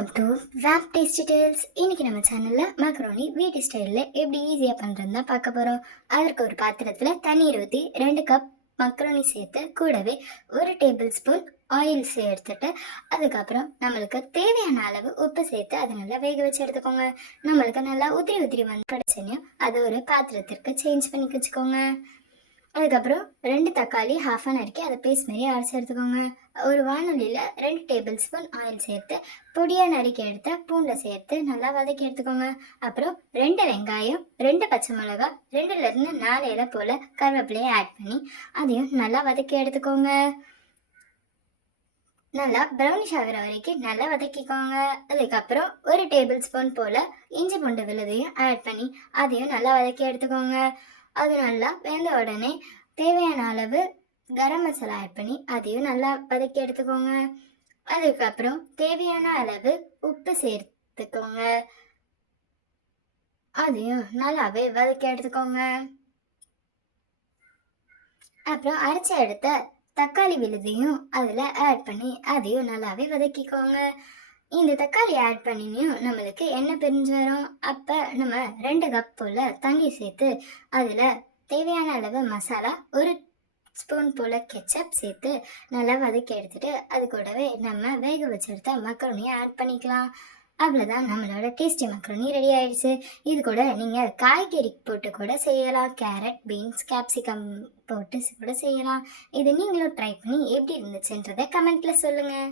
Welcome to Rap Tasty Tales. இன்னைக்கு நம்ம சேனலில் மக்ரோனி வீட்டு ஸ்டைலில் எப்படி ஈஸியாக பண்ணுறதுன்னு தான் பார்க்க போகிறோம். அதற்கு ஒரு பாத்திரத்தில் தண்ணீர் ஊற்றி 2 கப் மக்ரோனி சேர்த்து கூடவே 1 டேபிள் ஸ்பூன் ஆயில் சேர்த்துட்டு அதுக்கப்புறம் நம்மளுக்கு தேவையான அளவு உப்பு சேர்த்து அதை நல்லா வேக வச்சு எடுத்துக்கோங்க. நம்மளுக்கு நல்லா உதிரி வந்து கிடச்சனையும் அதை ஒரு பாத்திரத்திற்கு சேஞ்ச் பண்ணி வச்சுக்கோங்க. அதுக்கப்புறம் 2 தக்காளி ஹாஃபாக நறுக்கி அதை பேஸ்ட் மாரி அரைச்சி எடுத்துக்கோங்க. ஒரு வானொலியில் 2 டேபிள் ஸ்பூன் ஆயில் சேர்த்து பொடியாக நறுக்கி எடுத்த பூண்டை சேர்த்து நல்லா வதக்கி எடுத்துக்கோங்க. அப்புறம் 2 வெங்காயம், 2 பச்சை மிளகா, 2லேருந்து 4 இலை போல் கருவேப்பிலையை ஆட் பண்ணி அதையும் நல்லா வதக்கி எடுத்துக்கோங்க. நல்லா ப்ரௌனிஷ் ஆகிற வரைக்கும் நல்லா வதக்கிக்கோங்க. அதுக்கப்புறம் 1 டேபிள் ஸ்பூன் போல் இஞ்சி பூண்டு விழுதையும் ஆட் பண்ணி அதையும் நல்லா வதக்கி எடுத்துக்கோங்க. அது நல்லா வெந்த உடனே தேவையான அளவு கரம் மசாலா ஆட் பண்ணி அதையும் நல்லா வதக்கி எடுத்துக்கோங்க. அதுக்கப்புறம் தேவையான அளவு உப்பு சேர்த்துக்கோங்க. அதையும் நல்லாவே வதக்கி எடுத்துக்கோங்க. அப்புறம் அரைச்சி எடுத்த தக்காளி விழுதையும் அதில் ஆட் பண்ணி அதையும் நல்லாவே வதக்கிக்கோங்க. இந்த தக்காளி ஆட் பண்ணினியும் நம்மளுக்கு எண்ணெய் பிரிஞ்சு வரும். அப்போ நம்ம 2 கப் போல் தண்ணி சேர்த்து அதில் தேவையான அளவு மசாலா, 1 ஸ்பூன் போல் கெச்சப் சேர்த்து நல்லா வதக்கி எடுத்துட்டு அது கூடவே நம்ம வேக வச்செடுத்த மக்ரோனியை ஆட் பண்ணிக்கலாம். அவ்வளோதான், நம்மளோட டேஸ்டி மக்ரோனி ரெடி ஆயிடுச்சு. இது கூட நீங்கள் காய்கறி போட்டு கூட செய்யலாம். கேரட், பீன்ஸ், கேப்சிகம் போட்டு கூட செய்யலாம். இது நீங்களும் ட்ரை பண்ணி எப்படி இருந்துச்சுன்றதை கமெண்ட்டில் சொல்லுங்கள்.